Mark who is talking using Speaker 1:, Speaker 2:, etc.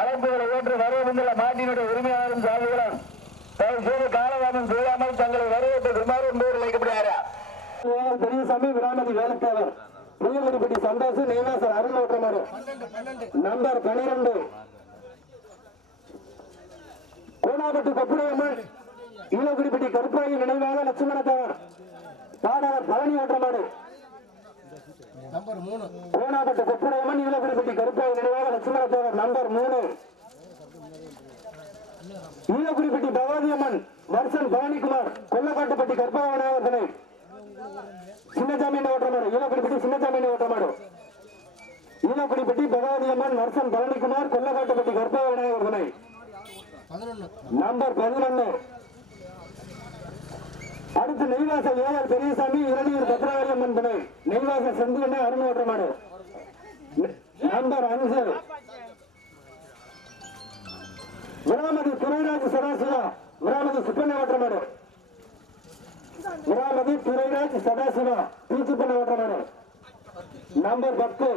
Speaker 1: அழைப்புகளை ஏற்று வரவேண்டுள்ள மாட்டினுடைய உரிமையாளரும் சாதிகளும். தயவு செய்து காலதாமம் செய்யாமல் தங்களை வரவேற்று விமாறு என்பவர் அழைக்கப்படுகிறாரா
Speaker 2: பெரியசாமி விராமதி வேலுத்தேவர். புளியமதிப்பட்டி சந்தோஷ் நீவாசர் அருள் ஓட்டமாறு. நம்பர் பனிரெண்டு. கோனாபட்டு கொப்புடையம்மன் ஈழகுடிப்பட்டி கருப்பாயி நினைவாக லட்சுமணத்தேவர். பாடகர் பழனி ஓட்டமாடு
Speaker 3: நம்பர் மூணு.
Speaker 2: கோனாபட்டு கொப்புடையம்மன் ஈழகுடிப்பட்டி கருப்பாயி நம்பர் மூணு ஈழகுடிப்பட்டி பவானியம்மன் வருஷன் பவானிக்குமார் கொல்லக்காட்டுப்பட்டி கற்பாவனாவர்தனை சின்னசாமி ஓட்டமாடு ஈழக்குடிப்பட்டி சின்னசாமி ஓட்டமாடு. ஈழக்குடிப்பட்டி பகவதி அம்மன் நர்சன் பழனிக்குமார் கொல்லக்காட்டுப்பட்டி கற்பக விநாயகர்தனை
Speaker 3: பதினொன்று
Speaker 2: நம்பர் பதினொன்னு. அடுத்து நெய்வாசல் ஏஆர் பெரியசாமி இரணியூர் பத்ராவதி அம்மன் துணை. நெய்வாசல் செந்திலண்ணே அருண் ஓட்டமாடு. நம்பர் அஞ்சு. விராமதி துரைராஜ் சதாசிவா விராமது சுப்பண்ண ஓட்டமாடு விராமதி துரைராஜ் சதாசிவா பீச்சுப்பண்ண ஓட்டமாடு நம்பர் பத்து.